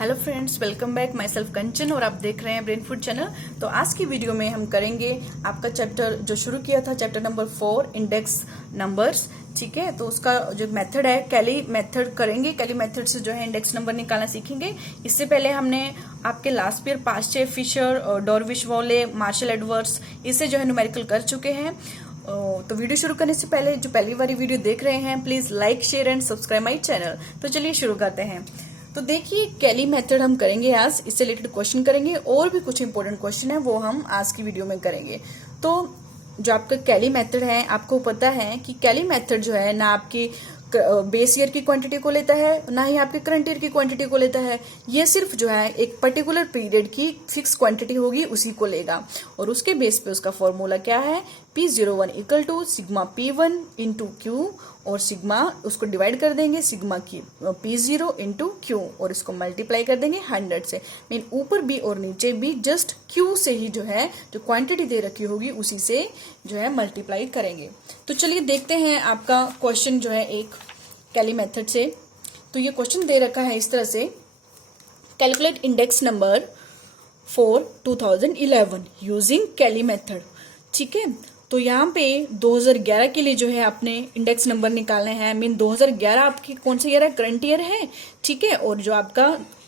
Hello friends, welcome back. My self Kanchan और आप देख रहे हैं ब्रेन फूड चैनल। तो आज की वीडियो में हम करेंगे आपका चैप्टर जो शुरू किया था, चैप्टर नंबर 4 इंडेक्स नंबर्स। ठीक है, तो उसका जो मेथड है कैली मेथड करेंगे। कैली मेथड से जो है इंडेक्स नंबर निकालना सीखेंगे। इससे पहले हमने आपके last year Paasche, Fisher, Dorbish Bowley, Marshall Edwards, इससे जो है न्यूमेरिकल कर चुके हैं। तो वीडियो शुरू करने से पहले जो पहली बारी वीडियो देख रहे हैं, please like, share and subscribe my channel. तो चलिए शुरू करते हैं। तो देखिए, कैली मेथड हम करेंगे आज, इससे रिलेटेड क्वेश्चन करेंगे और भी कुछ इंपॉर्टेंट क्वेश्चन है वो हम आज की वीडियो में करेंगे। तो जो आपका कैली मेथड है, आपको पता है कि कैली मेथड जो है ना आपकी बेस ईयर की क्वांटिटी को लेता है, ना ही आपके करंट ईयर की क्वांटिटी को लेता है। ये सिर्फ जो है एक पर्टिकुलर पीरियड की फिक्स क्वांटिटी होगी, उसी को लेगा। और उसके बेस पे उसका फॉर्मूला क्या है, P01 equal to sigma P1 into q, और सिग्मा उसको डिवाइड कर देंगे सिग्मा की P0 इंटू क्यू, और इसको मल्टीप्लाई कर देंगे 100 से। मीन ऊपर भी और नीचे भी जस्ट क्यू से ही जो है जो क्वांटिटी दे रखी होगी उसी से जो है मल्टीप्लाई करेंगे। तो चलिए देखते हैं आपका क्वेश्चन जो है एक कैली मेथड से। तो ये क्वेश्चन दे रखा है इस तरह से, calculate index number for 2011 using Kelly method. ठीक है, तो यहाँ पे 2011 के लिए जो है आपने इंडेक्स नंबर निकालने हैं। मीन 2011 आपकी कौन सा ईयर है, करंट ईयर है। ठीक है, और जो आपका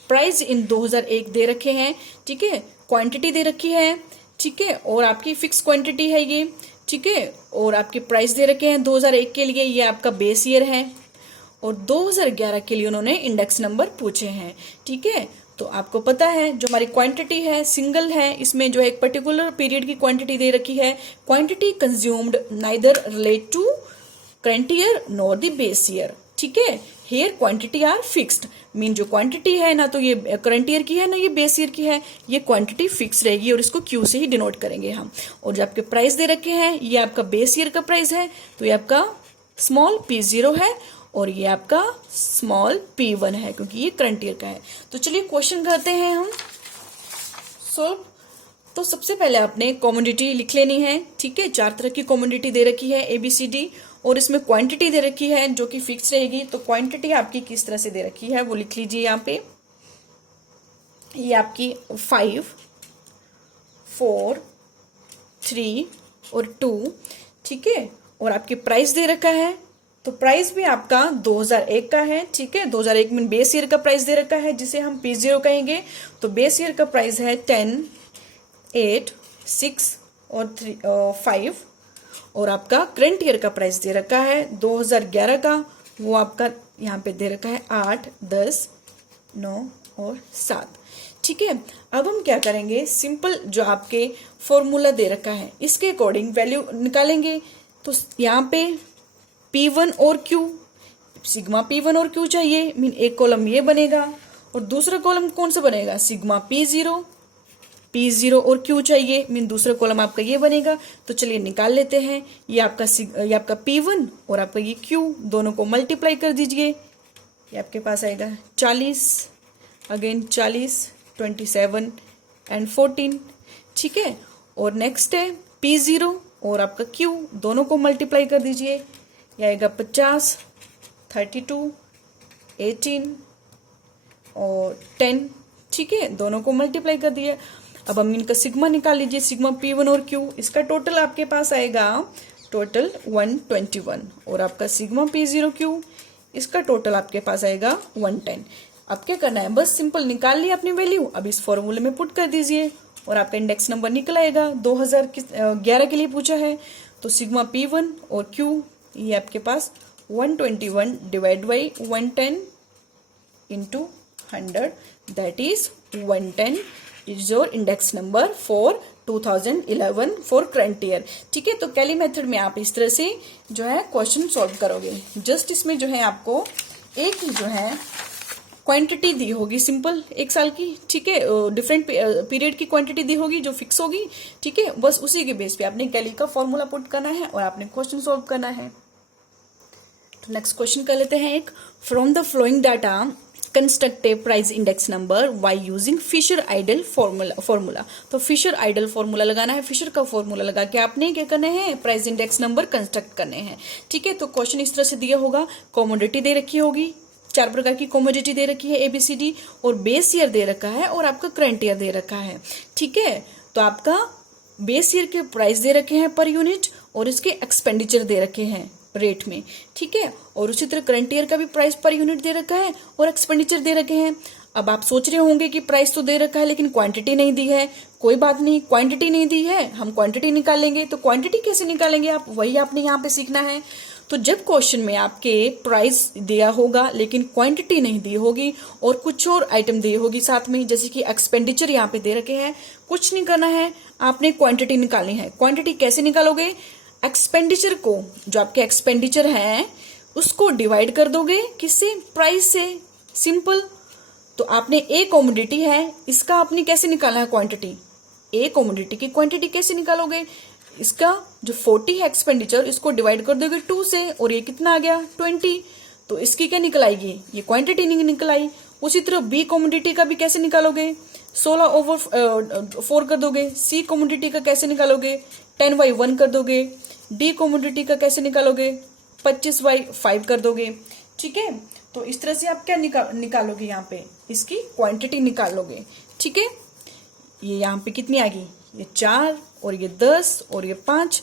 प्राइस इन 2001 दे रखे हैं। ठीक है, क्वांटिटी दे रखी है। ठीक है, और आपकी फिक्स क्वांटिटी है ये। ठीक है, और आपके प्राइस दे रखे हैं 2001 के लिए, ये आपका बेस ईयर है। और 2011 के लिए उन्होंने इंडेक्स नंबर पूछे हैं। ठीक है, तो आपको पता है जो हमारी क्वांटिटी है सिंगल है, इसमें जो है एक पर्टिकुलर पीरियड की क्वांटिटी दे रखी है। Quantity consumed neither relate to current year nor the base year. ठीक है, here quantity are fixed. Mean जो क्वांटिटी है ना तो ये करंट ईयर की है ना ये बेस ईयर की है, ये क्वांटिटी फिक्स रहेगी और इसको क्यू से ही डिनोट करेंगे हम। और जो आपके प्राइस दे रखे हैं, ये आपका बेस ईयर का प्राइस है, तो ये आपका स्मॉल P0 है, और ये आपका स्मॉल P1 है क्योंकि ये करंट ईयर का है। तो चलिए क्वेश्चन करते हैं हम सॉल्व। तो सबसे पहले आपने कमोडिटी लिख लेनी है। ठीक है, 4 तरह की कमोडिटी दे रखी है ABCD, और इसमें क्वांटिटी दे रखी है जो कि फिक्स रहेगी। तो क्वांटिटी आपकी किस तरह से दे रखी है वो लिख लीजिए यहाँ पे। ये आपकी 5, 4, 3 और 2। ठीक है, और आपकी प्राइस दे रखा है, तो प्राइस भी आपका 2001 का है। ठीक है, 2001 में बेस ईयर का प्राइस दे रखा है जिसे हम P0 कहेंगे। तो बेस ईयर का प्राइस है 10, 8, 6 और 5, और आपका करंट ईयर का प्राइस दे रखा है 2011 का, वो आपका यहाँ पे दे रखा है 8, 10, 9 और 7। ठीक है, अब हम क्या करेंगे, सिंपल जो आपके फॉर्मूला दे रखा है इसके अकॉर्डिंग वैल्यू निकालेंगे। तो यहाँ पे P1 और Q, सिग्मा P1 और Q चाहिए। मीन एक कॉलम ये बनेगा और दूसरा कॉलम कौन सा बनेगा, सिग्मा P0 और Q चाहिए। मीन दूसरा कॉलम आपका ये बनेगा। तो चलिए निकाल लेते हैं। ये आपका P1 और आपका ये Q, दोनों को मल्टीप्लाई कर दीजिए। ये आपके पास आएगा 40, अगेन 40, 27 एंड 14। ठीक है, और नेक्स्ट है P0 और आपका Q, दोनों को मल्टीप्लाई कर दीजिए। ये आएगा 50, 32, 18 और 10। ठीक है, दोनों को मल्टीप्लाई कर दिया। अब हम इनका सिग्मा निकाल लीजिए, सिग्मा P1 और Q। इसका टोटल आपके पास आएगा टोटल 121, और आपका सिग्मा P0 Q, इसका टोटल आपके पास आएगा 110। अब क्या करना है, बस सिंपल निकाल लिया अपनी वैल्यू। अब इस फॉर्मूले में पुट कर दीजिए और आपका इंडेक्स नंबर निकल आएगा। 2011 के लिए पूछा है, तो सिग्मा P1 और Q ये आपके पास 121 divide by 110 into 100, that is 110 is your index number for 2011 for current year. ठीक है, तो कैली मेथड में आप इस तरह से जो है क्वेश्चन सॉल्व करोगे। जस्ट इसमें जो है आपको एक ही जो है क्वांटिटी दी होगी सिंपल 1 साल की। ठीक है, डिफरेंट पीरियड की क्वांटिटी दी होगी जो फिक्स होगी। ठीक है, बस उसी के बेस पे आपने कैली का फॉर्मूला पुट करना है और आपने क्वेश्चन सॉल्व करना है। तो नेक्स्ट क्वेश्चन कर लेते हैं एक, from the following data construct a price index number by using Fisher ideal formula. तो फिशर आइडल फॉर्मूला लगाना है। फिशर का फॉर्मूला लगा के आपने क्या करना है, प्राइस इंडेक्स नंबर कंस्ट्रक्ट करने हैं। ठीक है, तो क्वेश्चन इस तरह से दिया होगा, कमोडिटी दे रखी होगी 4 प्रकार की कमोडिटी दे रखी है ABCD, और बेस ईयर दे रखा है और आपका करंट ईयर दे रखा है। ठीक है, तो आपका बेस ईयर के प्राइस दे रखे हैं पर यूनिट और इसके एक्सपेंडिचर दे रखे हैं रेट में। ठीक है, और उसी तरह करंट ईयर का भी प्राइस पर यूनिट दे रखा है और एक्सपेंडिचर दे रखे हैं। अब आप सोच रहे होंगे कि प्राइस तो दे रखा है लेकिन क्वांटिटी नहीं दी है। कोई बात नहीं, क्वांटिटी नहीं दी है, हम क्वांटिटी निकालेंगे। तो क्वांटिटी कैसे निकालेंगे आप, वही आपने यहाँ पे सीखना है। तो जब क्वेश्चन में आपके प्राइस दिया होगा लेकिन क्वांटिटी नहीं दी होगी और कुछ और आइटम दी होगी साथ में, जैसे कि एक्सपेंडिचर यहाँ पे दे रखे हैं, कुछ नहीं करना है, आपने क्वांटिटी निकालनी है। क्वांटिटी कैसे निकालोगे, एक्सपेंडिचर को, जो आपके एक्सपेंडिचर है उसको डिवाइड कर दोगे किससे, प्राइस से, सिंपल। तो आपने ए कमोडिटी है, इसका आपने कैसे निकालना है क्वांटिटी, ए कमोडिटी की क्वांटिटी कैसे निकालोगे, इसका जो 40 है एक्सपेंडिचर, इसको डिवाइड कर दोगे 2 से और ये कितना आ गया 20, तो इसकी क्या निकल आएगी, ये क्वांटिटी नहीं निकल आई। उसी तरह बी कमोडिटी का भी कैसे निकालोगे, 16/4 कर दोगे। सी कमोडिटी का कैसे निकालोगे, 10/1 कर दोगे। डी कमोडिटी का कैसे निकालोगे, 25/5 कर दोगे। ठीक है, तो इस तरह से आप क्या निकालोगे, यहाँ पे इसकी क्वांटिटी निकालोगे। ठीक है, ये यहाँ पे कितनी आ गई, ये 4 और ये 10 और ये 5।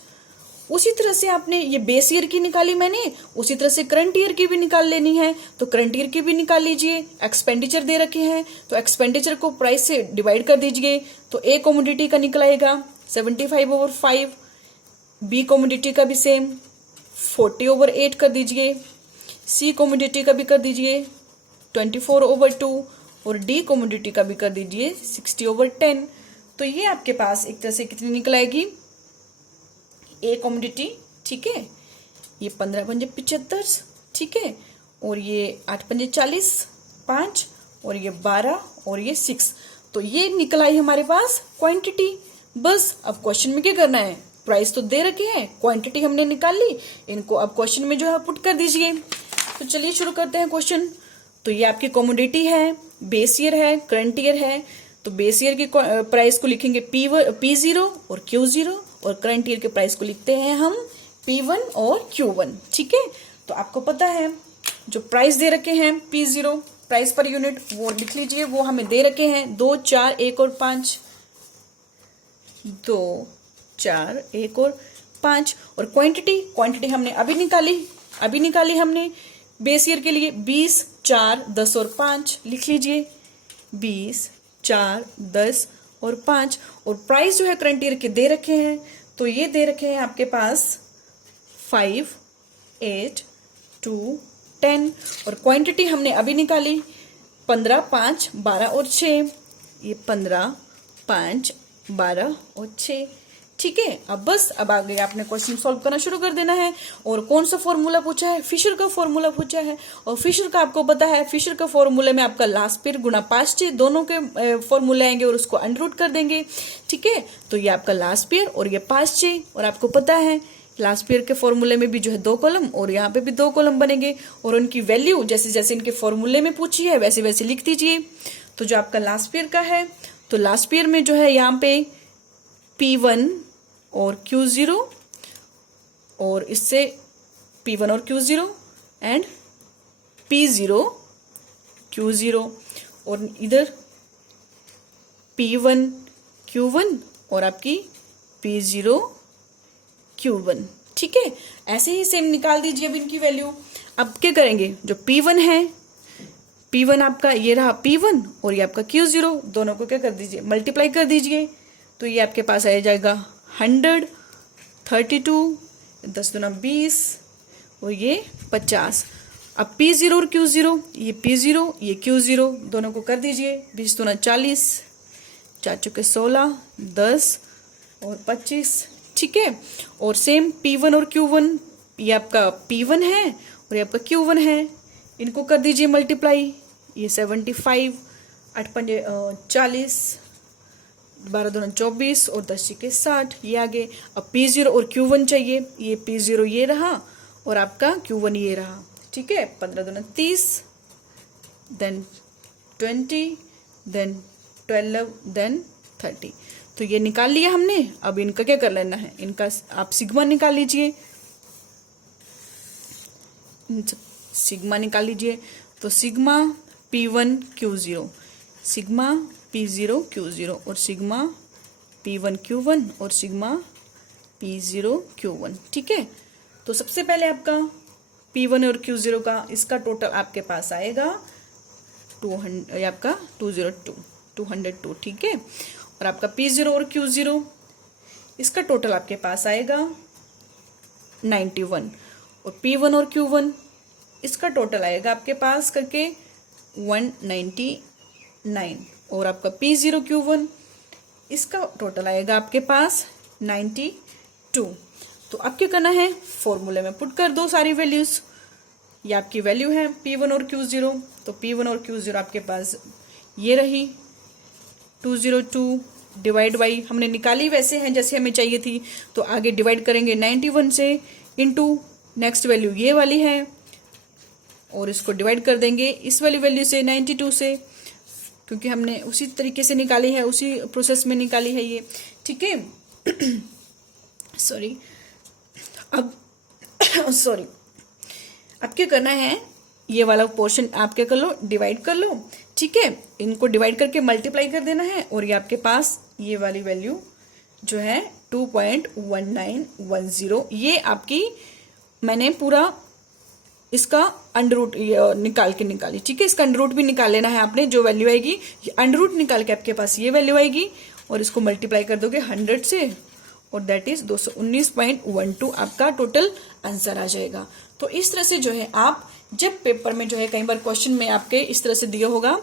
उसी तरह से आपने ये बेस ईयर की निकाली मैंने, उसी तरह से करंट ईयर की भी निकाल लेनी है। तो करंट ईयर की भी निकाल लीजिए। एक्सपेंडिचर दे रखे हैं तो एक्सपेंडिचर को प्राइस से डिवाइड कर दीजिए। तो ए कमोडिटी का निकल आएगा 75/5, बी कमोडिटी का भी सेम 40/8 कर दीजिए, सी कमोडिटी का भी कर दीजिए 24/2 और डी कमोडिटी का भी कर दीजिए 60/10। तो ये आपके पास एक तरह से कितनी निकल आएगी, ए कमोडिटी। ठीक है, ये 15×5 ठीक है, और ये 8×40 5 और ये 12 और ये 6। तो ये निकल आई हमारे पास क्वांटिटी। बस अब क्वेश्चन में क्या करना है, प्राइस तो दे रखे हैं, क्वांटिटी हमने निकाल ली, इनको अब क्वेश्चन में जो है पुट कर दीजिए। तो चलिए शुरू करते हैं क्वेश्चन। तो ये आपकी कमोडिटी है, बेस ईयर है, करंट ईयर है। तो बेस ईयर की प्राइस को लिखेंगे P0 और Q0 और करंट ईयर के प्राइस को लिखते हैं हम P1 और Q1। ठीक है, तो आपको पता है जो प्राइस दे रखे हैं P0 प्राइस पर यूनिट, वो लिख लीजिए, वो हमें दे रखे हैं 2, 4, 1 और 5। 2, 4, 1 और 5। और क्वांटिटी हमने अभी निकाली हमने बेस ईयर के लिए 20, 4, 10 और 5 लिख लीजिए, 20, 4, 10 और 5। और प्राइस जो है करंट ईयर के दे रखे हैं, तो ये दे रखे हैं आपके पास 5, 8, 2, 10। और क्वांटिटी हमने अभी निकाली 15, 5, 12 और 6। ये 15, 5, 12 और 6। ठीक है, अब आगे आपने क्वेश्चन सॉल्व करना शुरू कर देना है। और कौन सा फॉर्मूला पूछा है, फिशर का फॉर्मूला पूछा है। और फिशर का आपको पता है, फिशर का फॉर्मूले में आपका लास्ट पीरियड गुणा 5 दोनों के फॉर्मूले आएंगे और उसको अंडर कर देंगे। ठीक है, तो ये आपका लास्ट पीरियड और ये 5 और आपको पता है लास्ट पीरियड के फॉर्मूले में भी जो है 2 कॉलम और यहाँ पे भी 2 कॉलम बनेंगे और उनकी वैल्यू जैसे जैसे इनके फॉर्मूले में पूछी है वैसे वैसे लिख दीजिए। तो जो आपका लास्ट पीरियड का है, तो लास्ट पीरियड में जो है यहाँ पे P1 और Q0 और इससे P1 और Q0 एंड P0 Q0 और इधर P1 Q1 और आपकी P0 Q1। ठीक है, ऐसे ही सेम निकाल दीजिए अब इनकी वैल्यू। अब क्या करेंगे, जो P1 है, P1 आपका ये रहा P1 और ये आपका Q0, दोनों को क्या कर दीजिए, मल्टीप्लाई कर दीजिए। तो ये आपके पास आ जाएगा 100, 32, 10 दूना 20 और ये 50। अब P0 और Q0, ये P0 ये Q0, दोनों को कर दीजिए, 20 दूना 40, 4 चौके 16, 10 और 25। ठीक है, और सेम P1 और Q1, ये आपका P1 है और ये आपका Q1 है, इनको कर दीजिए मल्टीप्लाई। ये 75, 8 पंजे 40, 12 दूना 24 और 10 छक्के 60, ये आगे। अब P0 और Q1 चाहिए, ये P0 ये रहा और आपका Q1 ये रहा। ठीक है, 15 दूना 30, देन 20, देन 12, देन 30। तो ये निकाल लिया हमने। अब इनका क्या कर लेना है, इनका आप सिग्मा निकाल लीजिए, सिग्मा निकाल लीजिए। तो sigma P1 Q0, sigma P0 Q0 और सिग्मा P1 Q1 और सिग्मा P0 Q1। ठीक है, तो सबसे पहले आपका P1 और Q0 का इसका टोटल आपके पास आएगा 200, आपका 202। ठीक है, और आपका P0 और Q0 इसका टोटल आपके पास आएगा 91, और P1 और Q1 इसका टोटल आएगा आपके पास करके 199, और आपका P0 Q1 इसका टोटल आएगा आपके पास 92। तो अब क्या करना है, फॉर्मूले में पुट कर दो सारी वैल्यूज। ये आपकी वैल्यू है P1 और Q0, तो P1 और Q0 आपके पास ये रही 202 डिवाइड बाई हमने निकाली वैसे हैं जैसे हमें चाहिए थी, तो आगे डिवाइड करेंगे 91 से इनटू नेक्स्ट वैल्यू ये वाली है, और इसको डिवाइड कर देंगे इस वाली वैल्यू से 92 से, क्योंकि हमने उसी तरीके से निकाली है, उसी प्रोसेस में निकाली है ये। ठीक है, सॉरी, अब अब क्या करना है, ये वाला पोर्शन आप क्या कर लो, डिवाइड कर लो। ठीक है, इनको डिवाइड करके मल्टीप्लाई कर देना है, और ये आपके पास ये वाली वैल्यू जो है 2.1910, ये आपकी मैंने पूरा इसका अंडर रूट निकाल के निकाली। ठीक है, इसका अंडर रूट भी निकाल लेना है आपने, जो वैल्यू आएगी अंडर रूट निकाल के आपके पास ये वैल्यू आएगी, और इसको मल्टीप्लाई कर दोगे 100 से, और दैट इज 219.12 आपका टोटल आंसर आ जाएगा। तो इस तरह से जो है आप जब पेपर में जो है कई बार क्वेश्चन में आपके इस तरह से दिया होगा,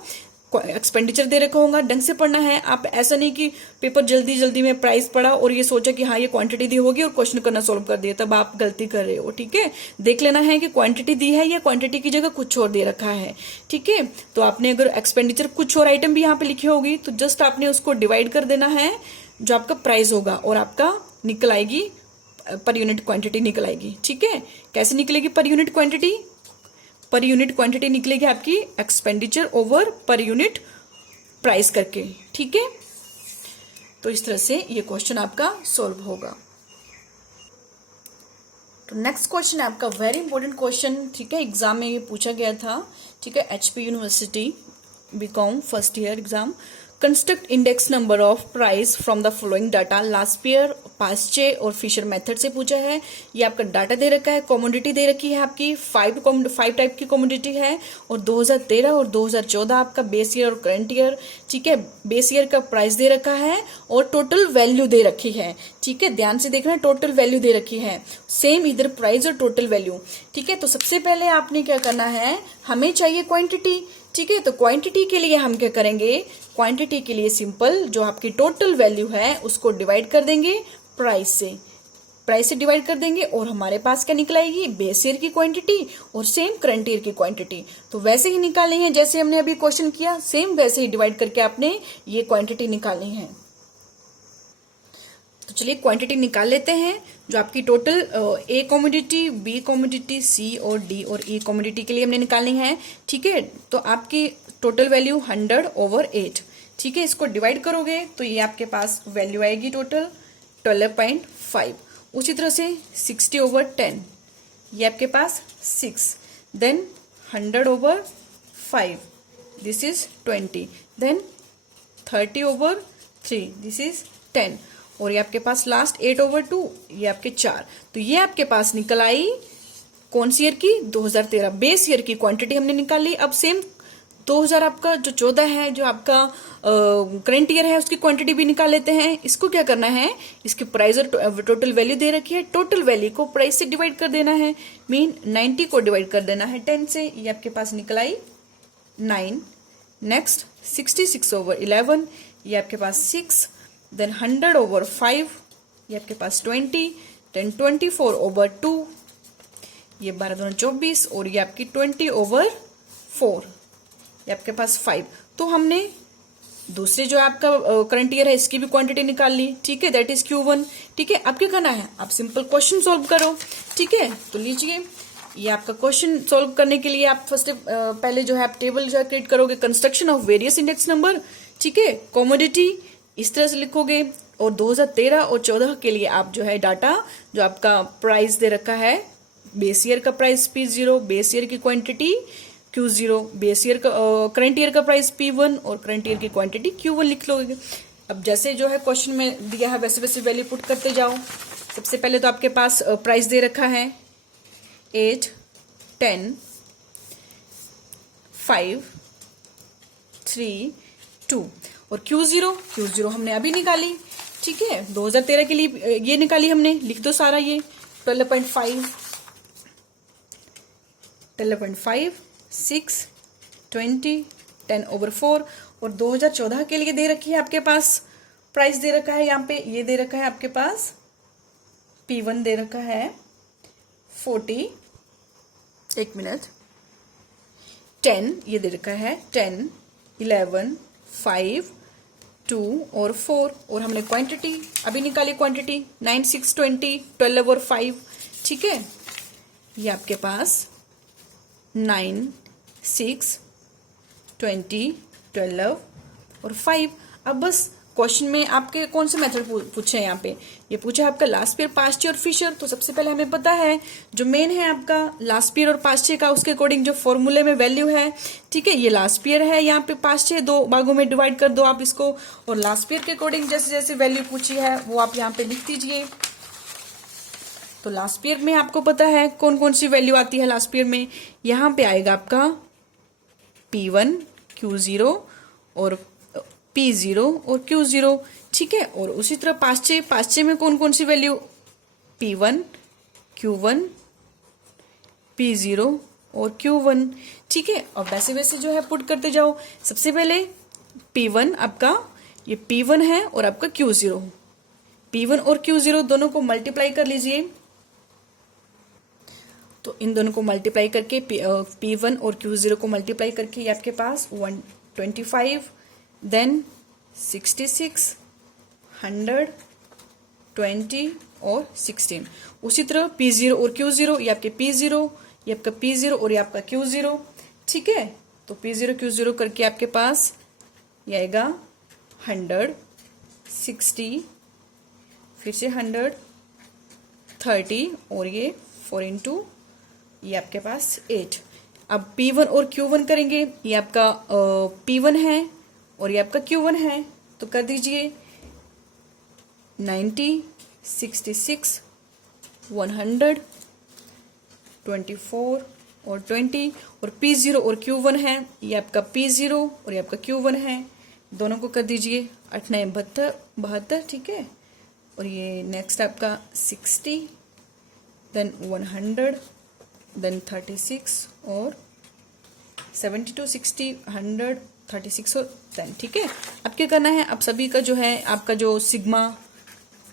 एक्सपेंडिचर दे रखा होगा, ढंग से पढ़ना है। आप ऐसा नहीं कि पेपर जल्दी जल्दी में प्राइस पढ़ा और ये सोचा कि हाँ ये क्वांटिटी दी होगी और क्वेश्चन करना सॉल्व कर दिया, तब आप गलती कर रहे हो। ठीक है, देख लेना है कि क्वांटिटी दी है या क्वांटिटी की जगह कुछ और दे रखा है। ठीक है, तो आपने अगर एक्सपेंडिचर कुछ और आइटम भी यहाँ पे लिखी होगी तो जस्ट आपने उसको डिवाइड कर देना है जो आपका प्राइस होगा, और आपका निकल आएगी पर यूनिट क्वांटिटी निकल आएगी। ठीक है, कैसे निकलेगी per unit quantity? Per unit quantity निकलेगी आपकी expenditure over per unit price करके। ठीक है, तो इस तरह से ये क्वेश्चन आपका सॉल्व होगा। तो नेक्स्ट क्वेश्चन है आपका वेरी इंपॉर्टेंट क्वेश्चन। ठीक है, एग्जाम में ये पूछा गया था। ठीक है, HP university BCom first year exam. Construct index number of price from the following data. Laspeyres, Paasche और फिशर मेथड से पूछा है। ये आपका डाटा दे रखा है, कमोडिटी दे रखी है आपकी, 5 टाइप की कमोडिटी है, और 2013 और 2014 आपका बेस ईयर और करंट ईयर। ठीक है, बेस ईयर का प्राइस दे रखा है और टोटल वैल्यू दे रखी है। ठीक है, ध्यान से देखना, टोटल वैल्यू दे रखी है, सेम इधर प्राइस और टोटल वैल्यू। ठीक है, तो सबसे पहले आपने क्या करना है, हमें चाहिए क्वांटिटी। ठीक है, तो क्वांटिटी के लिए हम क्या करेंगे, क्वांटिटी के लिए सिंपल जो आपकी टोटल वैल्यू है उसको डिवाइड कर देंगे प्राइस से डिवाइड कर देंगे, और हमारे पास क्या निकल आएगी, बेस ईयर की क्वांटिटी और सेम करंट ईयर की क्वांटिटी। तो वैसे ही निकालनी है जैसे हमने अभी क्वेश्चन किया, सेम वैसे ही डिवाइड करके आपने ये क्वांटिटी निकालनी है। तो चलिए क्वांटिटी निकाल लेते हैं। जो आपकी total A commodity, B commodity, C और D और E कमोडिटी के लिए हमने निकालनी है। ठीक है, तो आपकी टोटल वैल्यू 100/8। ठीक है, इसको डिवाइड करोगे तो ये आपके पास वैल्यू आएगी टोटल 12.5। उसी तरह से 60/10 ये आपके पास 6, then 100/5 this is 20, then 30/3 this is 10, और ये आपके पास लास्ट 8/2 ये आपके 4। तो ये आपके पास निकल आई कौन सी ईयर की, 2013 बेस ईयर की क्वांटिटी हमने निकाल ली। अब सेम 2000 आपका जो 14 है, जो आपका करंट ईयर है, उसकी क्वांटिटी भी निकाल लेते हैं। इसको क्या करना है, इसकी प्राइस और टोटल वैल्यू दे रखी है, टोटल वैल्यू को प्राइस से डिवाइड कर देना है, मीन 90 को डिवाइड कर देना है 10 से, ये आपके पास निकल आई 9। नेक्स्ट 66/11 ये आपके पास 6, देन 100/5 ये आपके पास 20, देन 24/2 ये 12×2 24, और ये आपकी 20/4 ये आपके पास 5। तो हमने दूसरे जो आपका करंट ईयर है इसकी भी क्वांटिटी निकाल ली। ठीक है, दैट इज Q1। ठीक है, अब क्या करना है, आप सिंपल क्वेश्चन सॉल्व करो। ठीक है, तो लीजिए ये आपका क्वेश्चन सॉल्व करने के लिए आप फर्स्ट पहले जो है आप टेबल जो है क्रिएट करोगे, construction of various index number. ठीक है, कमोडिटी इस तरह से लिखोगे, और 2013 और 14 के लिए आप जो है डाटा जो आपका प्राइस दे रखा है, बेस ईयर का प्राइस P0, बेस ईयर की क्वांटिटी Q0 बेस ईयर का करंट ईयर का प्राइस P1 और करंट ईयर की क्वांटिटी Q1 लिख लोगे। अब जैसे जो है क्वेश्चन में दिया है वैसे वैसे वैल्यू पुट करते जाओ। सबसे पहले तो आपके पास प्राइस दे रखा है 8, 10, 5, 3, 2 और Q0 हमने अभी निकाली, ठीक है। 2013 के लिए ये निकाली हमने, लिख दो सारा ये 12.5, 6, 20, 10/4 और 2014 के लिए दे रखी है आपके पास प्राइस दे रखा है यहाँ पे, ये दे रखा है आपके पास P1 दे रखा है 40, एक मिनट, 10 ये दे रखा है 10, 11, 5, 2 और 4 और हमने क्वांटिटी अभी निकाली क्वांटिटी 9, 6, 20, 12 और 5, ठीक है। ये आपके पास 9, 6, 20, 12 और 5। अब बस क्वेश्चन में आपके कौन से मेथड पूछे हैं यहाँ पे, ये पूछा है आपका लास्ट ईयर, पास्ट ईयर और फ्यूचर। तो सबसे पहले हमें पता है जो मेन है आपका लास्ट ईयर और पास्ट ईयर का, उसके अकॉर्डिंग जो फॉर्मूले में वैल्यू है, ठीक है। ये लास्ट ईयर है, यहाँ पे पास्ट ईयर, दो भागों में डिवाइड कर दो आप इसको, और लास्ट ईयर के अकॉर्डिंग जैसे जैसे वैल्यू पूछी है वो आप यहाँ पे लिख दीजिए। तो लास्ट ईयर में आपको पता है कौन कौन सी वैल्यू आती है लास्ट ईयर में, यहाँ पे आएगा आपका P1, Q0 और P0 और Q0, ठीक है। और उसी तरह पास्ट में कौन कौन सी वैल्यू, P1, Q1, P0 और Q1, ठीक है। और वैसे वैसे जो है पुट करते जाओ। सबसे पहले P1 आपका, ये P1 है और आपका Q0, P1 और Q0 दोनों को मल्टीप्लाई कर लीजिए। तो इन दोनों को मल्टीप्लाई करके P1 और Q0 को मल्टीप्लाई करके ये आपके पास 125, देन 66, 100, 20 और 16। उसी तरह P0 और Q0, ये आपके P0, ये आपका P0 और ये आपका Q0, ठीक है। तो P0 Q0 करके आपके पास ये आएगा 100, 60, फिर से 100, 30 और ये 4 into ये आपके पास 8। अब P1 और Q1 करेंगे, ये आपका P1 है और ये आपका Q1 है, तो कर दीजिए 90, 66, 100, 24 और 20 और P0 और Q1 है, ये आपका P0 और ये आपका Q1 है, दोनों को कर दीजिए 8, 9, 72, ठीक है। और ये नेक्स्ट आपका 60, देन 100, देन 36 और 72, 60, 100, 36 और 10, ठीक है। अब क्या करना है, अब सभी का जो है आपका जो सिग्मा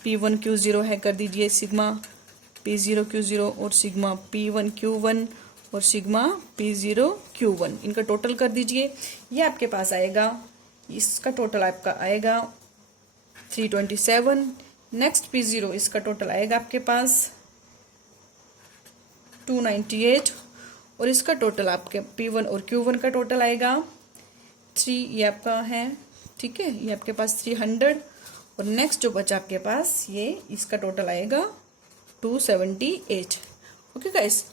P1 Q0 है कर दीजिए सिग्मा P0 Q0 और सिग्मा P1 Q1 और सिग्मा P0 Q1, इनका टोटल कर दीजिए। ये आपके पास आएगा, इसका टोटल आपका आएगा 327। नेक्स्ट P0, इसका टोटल आएगा आपके पास 298 और इसका टोटल आपके P1 और Q1 का टोटल आएगा 3, ये आपका है, ठीक है। ये आपके पास 300 और नेक्स्ट जो बचा आपके पास ये इसका टोटल आएगा 278। ओके गाइस,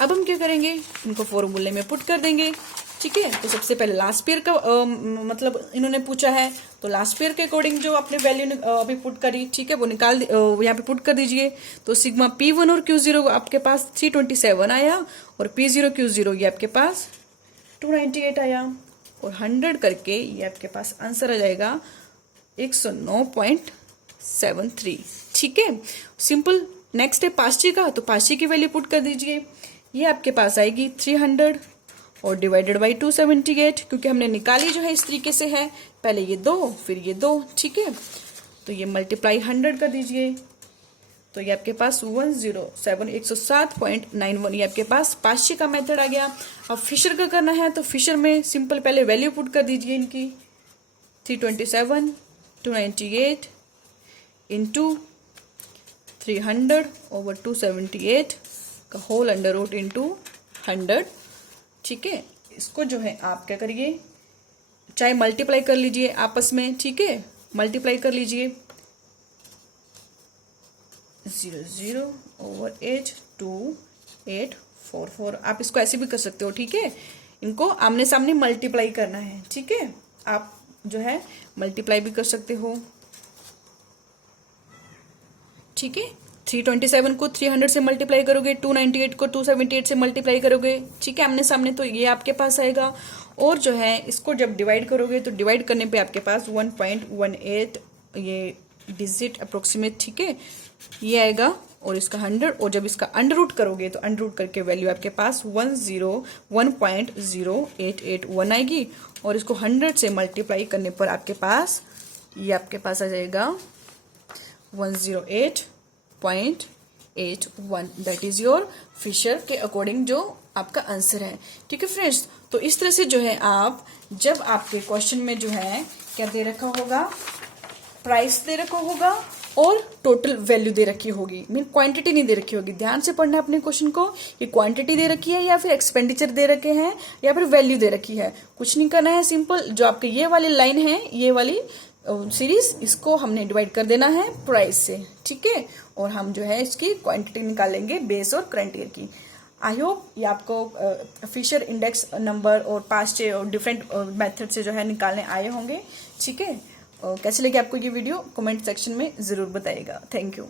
अब हम क्या करेंगे, इनको फॉर्मूले में पुट कर देंगे, ठीक है। तो सबसे पहले लास्ट ईयर का मतलब इन्होंने पूछा है, तो लास्ट ईयर के अकॉर्डिंग जो आपने वैल्यू अभी पुट करी, ठीक है, वो निकाल यहाँ पे पुट कर दीजिए। तो सिग्मा P1 और Q0 आपके पास 327 आया और P0 Q0 ये आपके पास 298 आया और 100 करके ये आपके पास आंसर आ जाएगा 109.73, ठीक है। सिंपल। नेक्स्ट है पास्ची का, तो पास्ची की वैल्यू पुट कर दीजिए। ये आपके पास आएगी 300 और डिवाइडेड बाई 278, क्योंकि हमने निकाली जो है इस तरीके से है, पहले ये 2 फिर ये 2, ठीक है। तो ये मल्टीप्लाई 100 कर दीजिए, तो ये आपके पास 107.91 ये आपके पास पास्ची का मेथड आ गया। अब फिशर का करना है, तो फिशर में सिंपल पहले वैल्यू पुट कर दीजिए इनकी 327, 298 इंटू 300 ओवर 278 का होल अंडर रूट इंटू 100, ठीक है। इसको जो है आप क्या करिए, चाहे मल्टीप्लाई कर लीजिए आपस में, ठीक है, मल्टीप्लाई कर लीजिए 00 ओवर 82844, आप इसको ऐसे भी कर सकते हो, ठीक है। इनको आमने सामने मल्टीप्लाई करना है। ठीक है, आप जो है मल्टीप्लाई भी कर सकते हो। ठीक है, 327 को 300 से मल्टीप्लाई करोगे, 298 को 278 से मल्टीप्लाई करोगे। ठीक है, आमने सामने, तो ये आपके पास आएगा। और जो है इसको जब डिवाइड करोगे तो डिवाइड करने पे आपके पास 1.18 ये डिजिट अप्रोक्सीमेट, ठीक है, ये आएगा। और इसका 100, और जब इसका अंडर रूट करोगे तो अंडर रूट करके वैल्यू आपके पास 101.0881 आएगी। और इसको 100 से मल्टीप्लाई करने पर आपके पास ये आपके पास आ जाएगा 108.81। दैट इज योर फिशर के अकॉर्डिंग जो आपका आंसर है। ठीक है फ्रेंड्स, तो इस तरह से जो है आप जब आपके क्वेश्चन में जो है क्या दे रखा होगा, प्राइस दे रखा होगा और टोटल वैल्यू दे रखी होगी, मीन क्वांटिटी नहीं दे रखी होगी। ध्यान से पढ़ना अपने क्वेश्चन को, ये क्वांटिटी दे रखी है या फिर एक्सपेंडिचर दे रखे हैं या फिर वैल्यू दे रखी है। कुछ नहीं करना है, सिंपल जो आपके ये वाली लाइन है, ये वाली सीरीज, इसको हमने डिवाइड कर देना है प्राइस से। ठीक है, और हम जो है इसकी क्वांटिटी निकालेंगे बेस और करंट ईयर की। आई होप ये आपको फिशर इंडेक्स नंबर और पास्ट और डिफरेंट मेथड से जो है निकालने आए होंगे। ठीक है, कैसे लगे आपको ये वीडियो कमेंट सेक्शन में जरूर बताइएगा। Thank you.